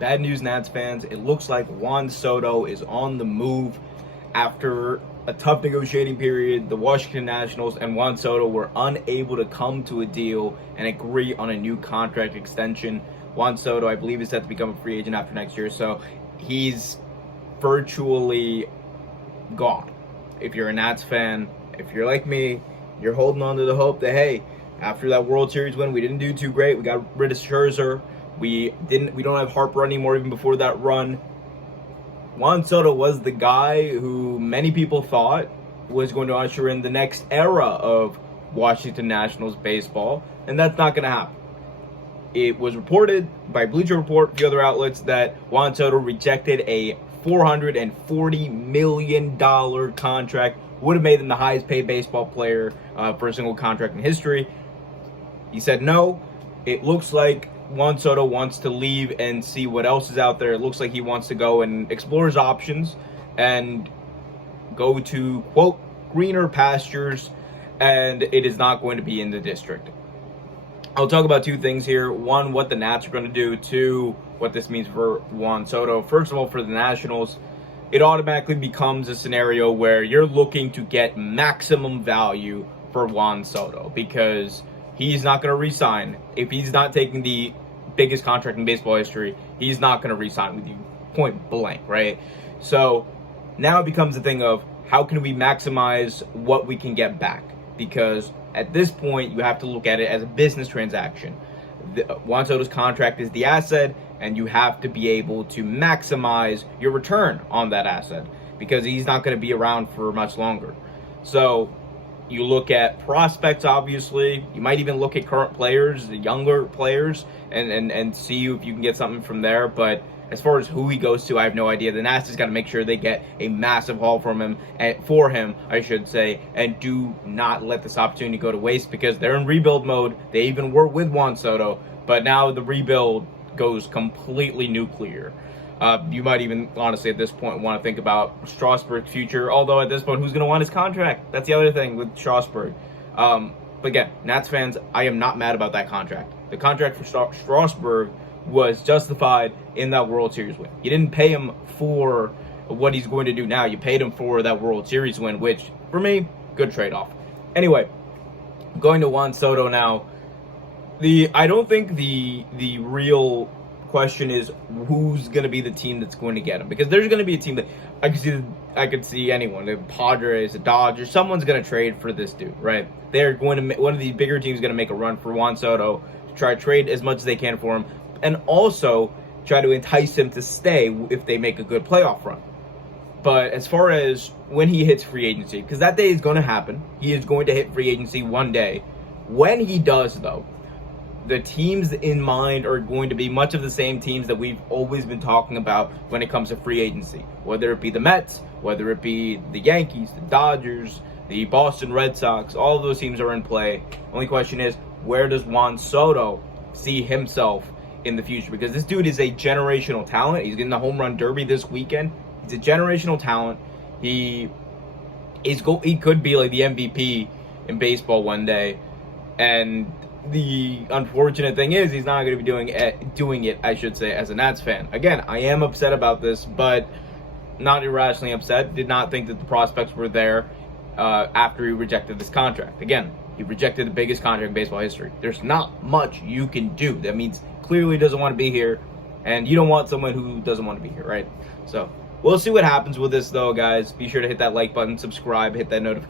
Bad news, Nats fans. It looks like Juan Soto is on the move. After a tough negotiating period, the Washington Nationals and Juan Soto were unable to come to a deal and agree on a new contract extension. Juan Soto, I believe, is set to become a free agent after next year, so he's virtually gone. If you're a Nats fan, if you're like me, you're holding on to the hope that, hey, after that World Series win, we didn't do too great. We got rid of Scherzer. We don't have Harper anymore even before that run. Juan Soto was the guy who many people thought was going to usher in the next era of Washington Nationals baseball, and that's not going to happen. It was reported by Bleacher Report, a few other outlets, that Juan Soto rejected a $440 million contract. Would have made him the highest paid baseball player for a single contract in history. He said no. It looks like Juan Soto wants to leave and see what else is out there. It looks like he wants to go and explore his options and go to, quote, greener pastures, and it is not going to be in the district. I'll talk about two things here. One, what the Nats are going to do. Two, what this means for Juan Soto. First of all, for the Nationals, it automatically becomes a scenario where you're looking to get maximum value for Juan Soto because he's not going to re-sign. If he's not taking the biggest contract in baseball history, he's not going to re-sign with you, point blank, right? So now it becomes a thing of how can we maximize what we can get back? Because at this point, you have to look at it as a business transaction. Juan Soto's contract is the asset, and you have to be able to maximize your return on that asset because he's not going to be around for much longer. So you look at prospects, obviously. You might even look at current players, the younger players, and see if you can get something from there. But as far as who he goes to, I have no idea. The Nats has got to make sure they get a massive haul for him, and do not let this opportunity go to waste because they're in rebuild mode. They even were with Juan Soto, but now the rebuild goes completely nuclear. You might even, honestly, at this point, want to think about Strasburg's future. Although, at this point, who's going to want his contract? That's the other thing with Strasburg. But again, Nats fans, I am not mad about that contract. The contract for Strasburg was justified in that World Series win. You didn't pay him for what he's going to do now. You paid him for that World Series win, which, for me, good trade-off. Anyway, going to Juan Soto now. I don't think the real question is who's going to be the team that's going to get him, because there's going to be a team that I could see anyone, the Padres, the Dodgers, someone's going to trade for this dude, right? They're going to, one of these bigger teams is going to make a run for Juan Soto to try to trade as much as they can for him, and also try to entice him to stay if they make a good playoff run. But as far as when he hits free agency, because that day is going to happen, he is going to hit free agency one day. When he does, though, the teams in mind are going to be much of the same teams that we've always been talking about when it comes to free agency. Whether it be the Mets, whether it be the Yankees, the Dodgers, the Boston Red Sox, all of those teams are in play. Only question is, where does Juan Soto see himself in the future? Because this dude is a generational talent. He's getting the home run derby this weekend. He's a generational talent. He could be like the MVP in baseball one day. And the unfortunate thing is he's not going to be doing it, I should say, as a Nats fan. Again, I am upset about this, but not irrationally upset. Did not think that the prospects were there after he rejected this contract. Again, he rejected the biggest contract in baseball history. There's not much you can do. That means clearly doesn't want to be here, and you don't want someone who doesn't want to be here, right? So we'll see what happens with this, though, guys. Be sure to hit that like button, subscribe, hit that notification.